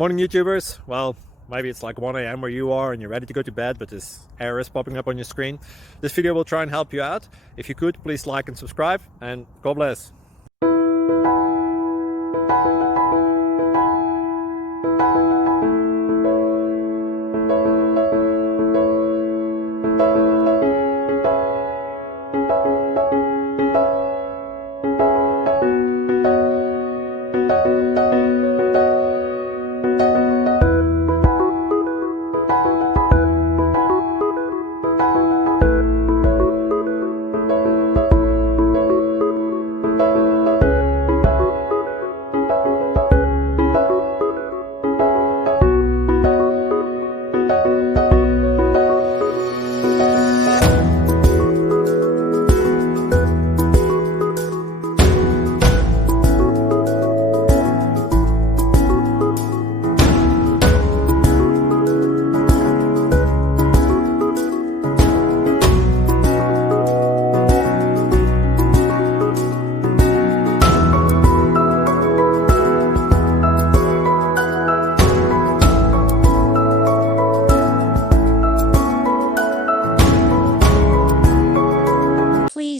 Morning YouTubers. Well, maybe it's like 1 a.m. where you are and you're ready to go to bed, but this error is popping up on your screen. This video will try and help you out. If you could, please like and subscribe, and God bless.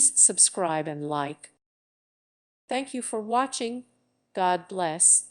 Please subscribe and like. Thank you for watching. God bless.